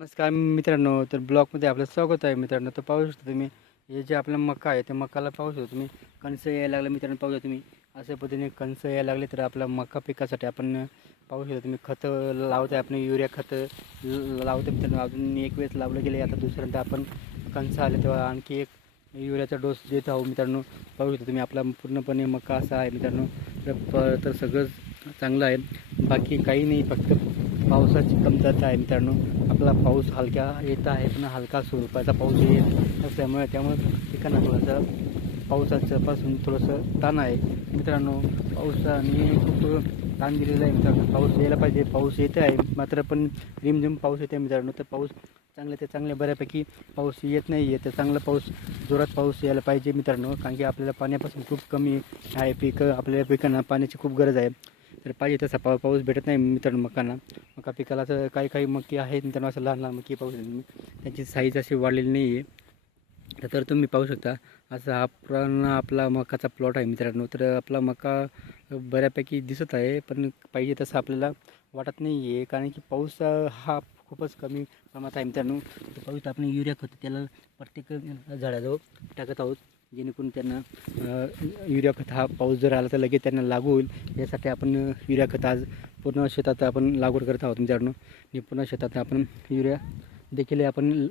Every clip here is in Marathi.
नमस्कार मित्रांनो तर ब्लॉकमध्ये आपलं स्वागत आहे. मित्रांनो तर पाहू शकता तुम्ही हे जे आपलं मका आहे ते मकाला पाहू शकता तुम्ही. कणसं यायला लागलं मित्रांनो पाहू शकता तुम्ही. अशा पद्धतीने कणसं यायला लागले तर आपला मका पिकासाठी आपण पाहू शकता तुम्ही. खतं लावत आहे आपण युरिया खतं ल- लावतो मित्रांनो. अजून एक वेळेस लावलं गेले आता दुसऱ्यांदा आपण कणसं आले तेव्हा आणखी एक युरियाचा डोस देत आहोत मित्रांनो. पाहू शकता तुम्ही आपला पूर्णपणे मका असा आहे मित्रांनो. तर तर सगळं चांगलं आहे. बाकी काही नाही फक्त पावसाची कमतरता आहे मित्रांनो. आपला पाऊस हलक्या येत आहे पण हलका स्वरूपाचा पाऊस येत असल्यामुळे त्यामुळे पिकांना थोडंसं पावसाचं पासून थोडंसं ताण आहे. मित्रांनो पावसाने खूप ताण दिलेला आहे मित्रांनो. पाऊस यायला पाहिजे पाऊस येत आहे मात्र पण रिमझिम पाऊस येते मित्रांनो. तर पाऊस चांगले ते चांगले बऱ्यापैकी पाऊस येत नाही आहे तर चांगला पाऊस जोरात पाऊस यायला पाहिजे मित्रांनो. कारण की आपल्याला पाण्यापासून खूप कमी आहे पिकं आपल्या पिकांना पाण्याची खूप गरज आहे. तर पाहिजे तसा पा पाऊस भेटत नाही मित्रांनो मकांना. मका पिकाला असं काही काही मकी आहेत मित्रांनो असं लहान लहान मकी पाहू त्यांची साईज अशी वाढलेली नाही आहे तर तुम्ही पाहू शकता असा हा आपला मकाचा प्लॉट आहे मित्रांनो. तर आपला मका बऱ्यापैकी दिसत आहे पण पाहिजे तसं आपल्याला वाटत नाही आहे कारण की पाऊस हा खूपच कमी प्रमाणात आहे मित्रांनो. तर आपण युरिया खत त्याला प्रत्येक झाडाजवळ टाकत आहोत. जेणेकरून त्यांना युरिया खत हा पाऊस जर आला तर लगेच त्यांना लागू होईल. यासाठी आपण युरिया खत आज पूर्ण शेतात आपण लागवड करत आहोत मित्रांनो आणि पूर्ण शेतात आपण युरिया देखील आपण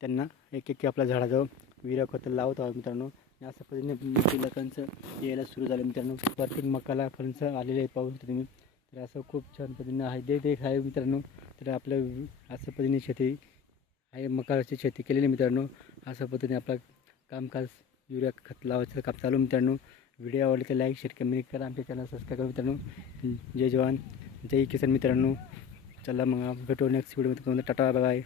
त्यांना एक एक आपल्या झाडाजवळ युरिया खत लावत आहोत मित्रांनो. आणि अशा पद्धतीने मकीला यायला सुरू झालं मित्रांनो. प्रत्येक मकाला कंच आलेले आहे पाहू शकता तुम्ही. तर असं खूप छान पद्धतीने आहे. दे देख आहे मित्रांनो तर आपलं अशा पद्धतीने शेती आहे मकाची शेती केलेली मित्रांनो. अशा पद्धतीने आपलं कामकाज युरिया खत लावायचं काम चालू मित्रांनो. व्हिडिओ आवडले तर लाईक शेअर कमेंट करा. आमच्या चॅनल सबस्क्राईब करा मित्रांनो. जय जवान. जय किसान मित्रांनो. चला मग भेटू नेक्स्ट व्हिडिओमध्ये टाटा बाय